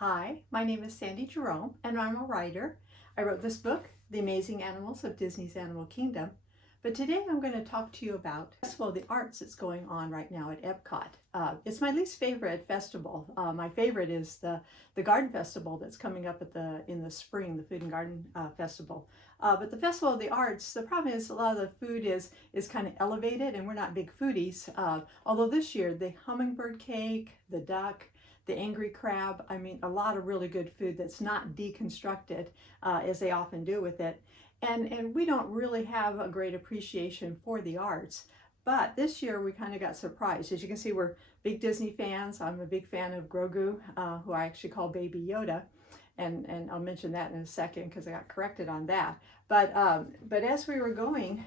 Hi, my name is Sandi Jerome, and I'm a writer. I wrote this book, The Amazing Animals of Disney's Animal Kingdom. But today I'm going to talk to you about the Festival of the Arts that's going on right now at Epcot. It's my least favorite festival. My favorite is the Garden Festival that's coming up in the spring, the Food and Garden Festival. But the Festival of the Arts, the problem is a lot of the food is kind of elevated, and we're not big foodies. Although this year, the hummingbird cake, the duck, the angry crab, I mean, a lot of really good food that's not deconstructed as they often do with it. And we don't really have a great appreciation for the arts. But this year we kind of got surprised. As you can see, we're big Disney fans. I'm a big fan of Grogu, who I actually call Baby Yoda. And I'll mention that in a second because I got corrected on that. But as we were going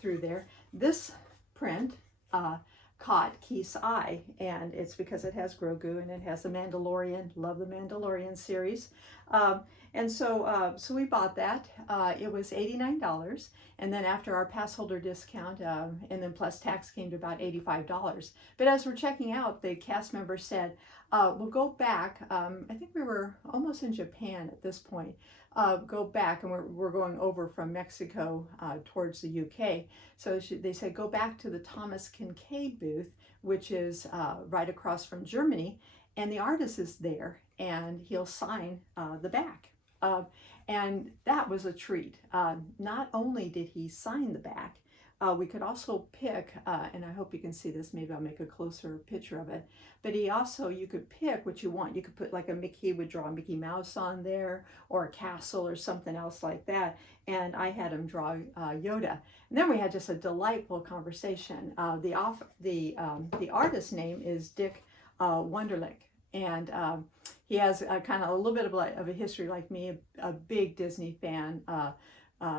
through there, this print caught Keith's eye, and it's because it has Grogu and it has the Mandalorian. Love the Mandalorian series. So we bought that. It was $89, and then after our pass holder discount, and then plus tax, came to about $85. But as we're checking out, the cast member said, we'll go back. I think we were almost in Japan at this point. Go back, and we're going over from Mexico towards the UK. So they said go back to the Thomas Kincade booth, which is right across from Germany, and the artist is there, and he'll sign the back. And that was a treat. Not only did he sign the back, we could also pick, and I hope you can see this, maybe I'll make a closer picture of it, but you could pick what you want. You could put like he would draw a Mickey Mouse on there, or a castle or something else like that, and I had him draw Yoda. And then we had just a delightful conversation. The artist's name is Dirk Wunderlich, and he has kind of a little bit of a history like me, a big Disney fan.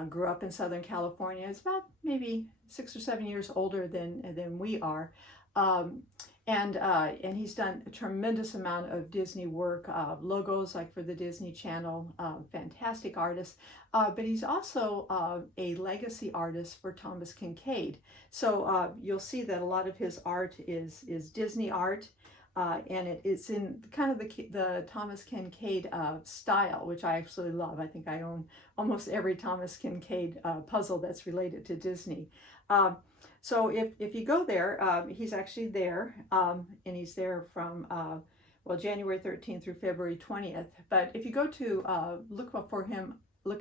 Grew up in Southern California. It's about maybe 6 or 7 years older than we are. And he's done a tremendous amount of Disney work, logos like for the Disney Channel, fantastic artist. But he's also a legacy artist for Thomas Kincade. So you'll see that a lot of his art is Disney art. And it's in kind of the Thomas Kincade style, which I absolutely love. I think I own almost every Thomas Kincade puzzle that's related to Disney. So if you go there, he's actually there, and he's there from January 13th through February 20th. But if you go to look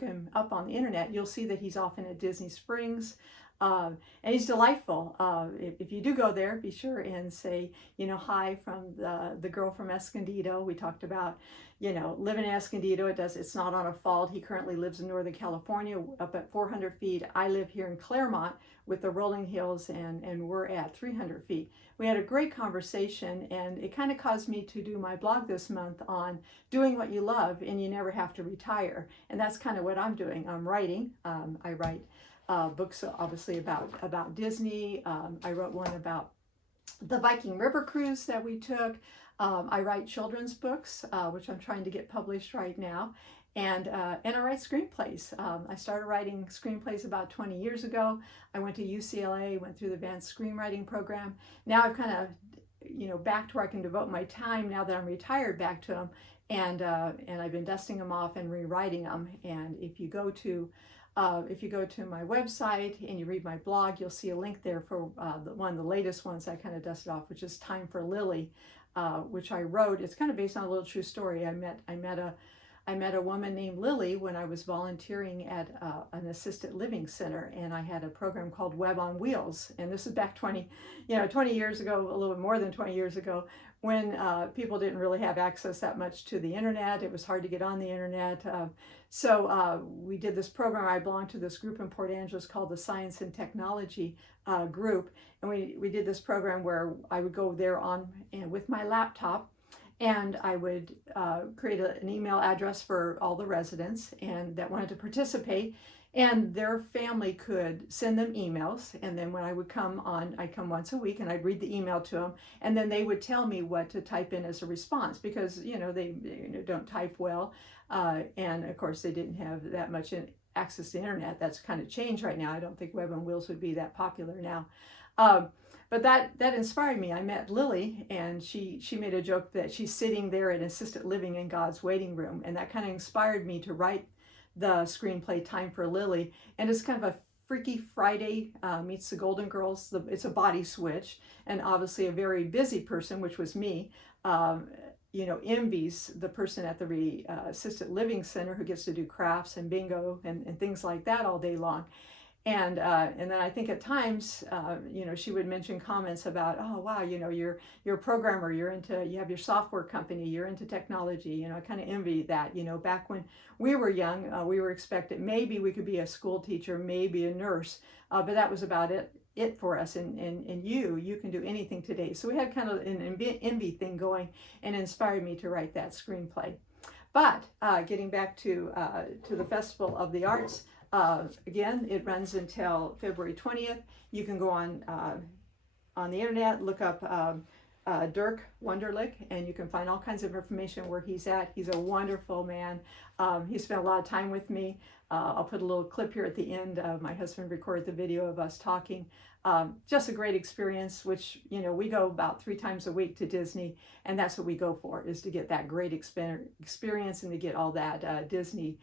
him up on the internet, you'll see that he's often at Disney Springs. And he's delightful. If you do go there, be sure and say, hi from the girl from Escondido. We talked about, living in Escondido. It's not on a fault. He currently lives in Northern California, up at 400 feet. I live here in Clermont with the rolling hills, and we're at 300 feet. We had a great conversation, and it kind of caused me to do my blog this month on doing what you love, and you never have to retire. And that's kind of what I'm doing. I'm writing. I write books, obviously, about Disney. I wrote one about the Viking River cruise that we took. I write children's books, which I'm trying to get published right now, and I write screenplays. I started writing screenplays about 20 years ago. I went to UCLA, went through the advanced screenwriting program. Now I've kind of, back to where I can devote my time now that I'm retired back to them, and I've been dusting them off and rewriting them. And if you go to my website and you read my blog, you'll see a link there for one of the latest ones I kind of dusted off, which is Time for Lily, which I wrote. It's kind of based on a little true story. I met a woman named Lily when I was volunteering at an assisted living center, and I had a program called Web on Wheels. And this is back 20 years ago, a little bit more than 20 years ago, when people didn't really have access that much to the internet. It was hard to get on the internet. So we did this program. I belonged to this group in Port Angeles called the Science and Technology Group. And we did this program where I would go there with my laptop, and I would create an email address for all the residents and that wanted to participate. And their family could send them emails, and then when I would come on, I'd come once a week and I'd read the email to them, and then they would tell me what to type in as a response, because they don't type well, and of course they didn't have that much access to the internet. That's kind of changed right now. I don't think Web on Wheels would be that popular now. But that inspired me. I met Lily, and she made a joke that she's sitting there in assisted living in God's waiting room, and that kind of inspired me to write the screenplay Time for Lily. And it's kind of a Freaky Friday meets the Golden Girls. It's a body switch, and obviously a very busy person, which was me, envies the person at the assisted living center who gets to do crafts and bingo and things like that all day long. And then I think at times, she would mention comments about, oh wow, you're a programmer, you have your software company, you're into technology. I kind of envy that. Back when we were young, we were expected maybe we could be a school teacher, maybe a nurse, but that was about it for us. And you can do anything today. So we had kind of an envy thing going, and inspired me to write that screenplay. But getting back to the Festival of the Arts. Again, it runs until February 20th. You can go on the internet, look up Dirk Wunderlich, and you can find all kinds of information where he's at. He's a wonderful man. He spent a lot of time with me. I'll put a little clip here at the end. My husband recorded the video of us talking. Just a great experience, which, we go about 3 times a week to Disney, and that's what we go for, is to get that great experience and to get all that Disney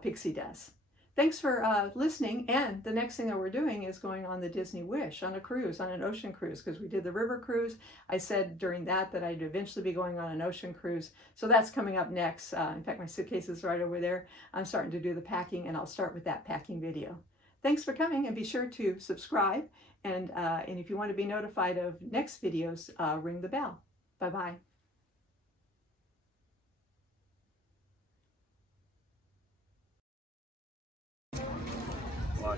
pixie dust. Thanks for listening, and the next thing that we're doing is going on the Disney Wish on a cruise, on an ocean cruise, because we did the river cruise. I said during that I'd eventually be going on an ocean cruise, so that's coming up next. In fact, my suitcase is right over there. I'm starting to do the packing, and I'll start with that packing video. Thanks for coming, and be sure to subscribe, and if you want to be notified of next videos, ring the bell. Bye-bye. I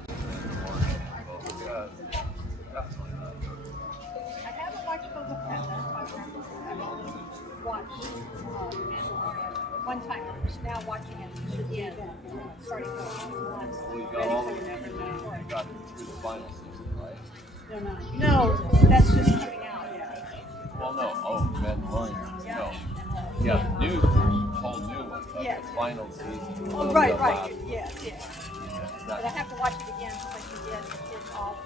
haven't watched Boba Fett. I've only watched one time. I'm just now watching it again. Starting once. Well, you got through the final season, right? No, that's just coming out. Yeah. Well, no. Oh, Mandalorian. Yeah. No. Yeah, the whole new one. Yes. The final season. Oh, right. Yes. Yeah, But I have to watch it again so I can get it all.